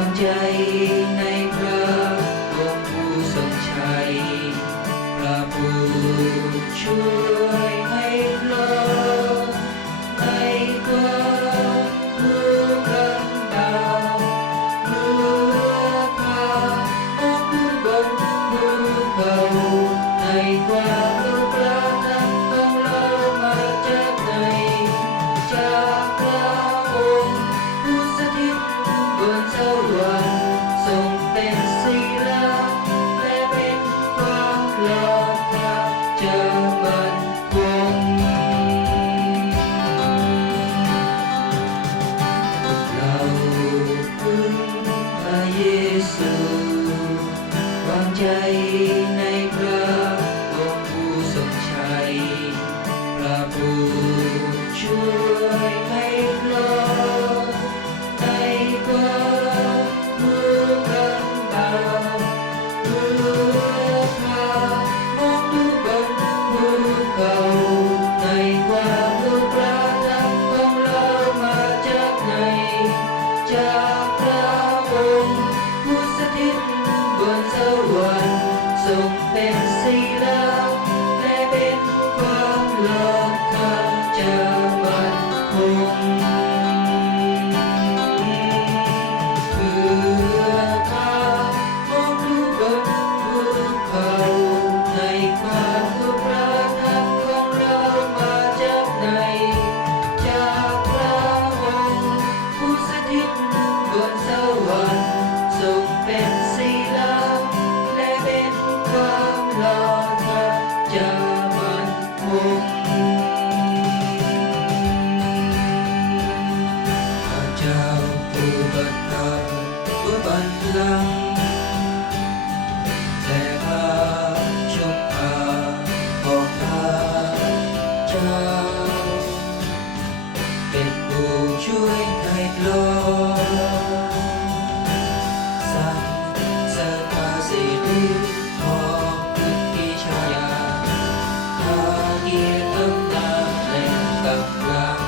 างใจในพระองค์ผู้ทรงชัยพระผู้ช่วยให้โลกในความรู้กันดาวเมื่อพามองดูบนภูเขาในความรู้กล้านั้นของเรามาจากไหนจากพระองค์ผู้สถิตบนสวรรค์ทรงเป็นศิลาและเป็นความหลอกค่ะจะมั่นคงเราพึ่งพระเยซูวางใจในพระองค์ผู้ทรงชัยพระผู้ช่วยให้โลกในความรู้กันดาวเมื่อพามองดูบนภูเขาในความรู้กล้าทั้งของเรามาจากไหนจากพระองค์ผู้สถิตบนสวรรค์ทรงเป็นศิลาและเป็นความหลอกค่ะจะมั่นคงเมื่อข้ามองดูบนภูเขาในความรู้พระทักของเรามาจากไหนจากพระองค์ผู้สถิตบนสวรรค์ทรงเป็นศิลาและเป็นความหลอกค่ะจะมั่นคงพระเจ้าผู้บังคับบนบัลลังก์และอาชมอาของข้าเจ้าเป็นผู้ช่วยให้โลกสรรเสริญพระสิริของพุทธิชายาพระเกียรติอำนาจและกำลัง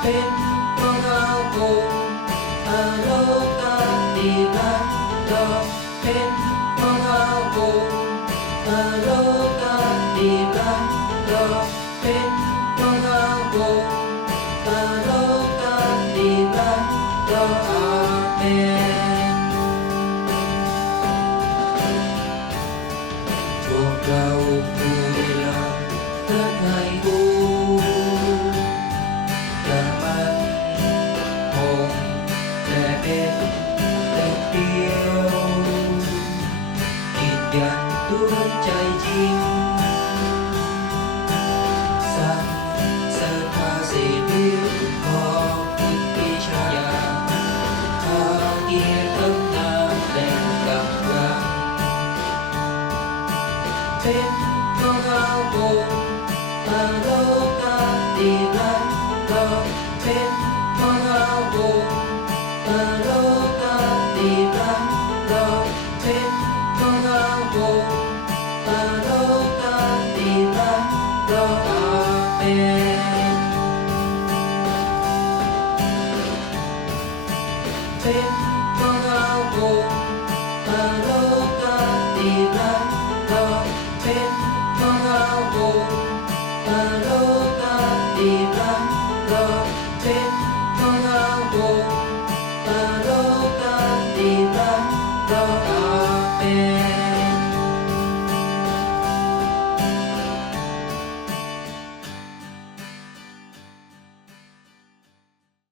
เป็นของเราองค์อโลกาธิรันดรเป็นของเราองค์อโลกาธิรันดรเป็นของเราองค์อโลกาธิรันดรอาเมนพวกเราผู้ได้รับพระทัยบุญอย่ามันคงและเป็นหนึ่งเดียวยืนยันด้วยใจจริงสรรเสริญพระสิริของพุทธิชายาพระเกียรติอำนาจและกำลังเป็นของเราองค์อโลกาธิรันดรเป็นของเราองค์อโลกาธิรันดรเป็นของเราองค์อโลกาธิรันดรอาเมนเป็นของเราองค์อโลกาธิรัน